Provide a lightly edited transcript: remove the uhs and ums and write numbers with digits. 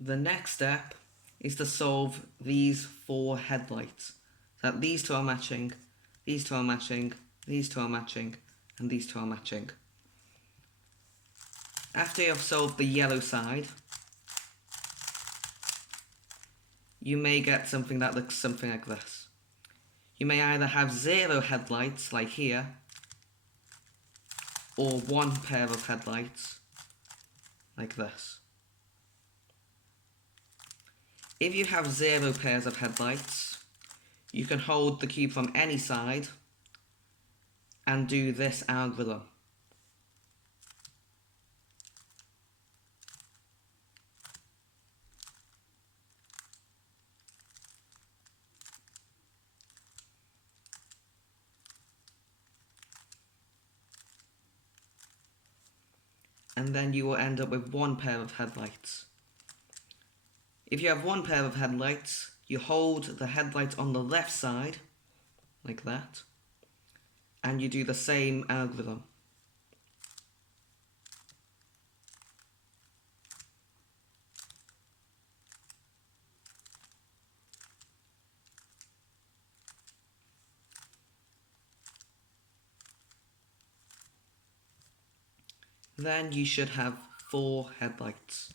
The next step is to solve these 4 headlights. So that these 2 are matching, these 2 are matching, these 2 are matching, and these 2 are matching. After you have solved the yellow side, you may get something that looks something like this. You may either have 0 headlights, like here, or 1 pair of headlights, like this. If you have 0 pairs of headlights, you can hold the cube from any side and do this algorithm. And then you will end up with 1 pair of headlights. If you have 1 pair of headlights, you hold the headlight on the left side, like that, and you do the same algorithm. Then you should have 4 headlights.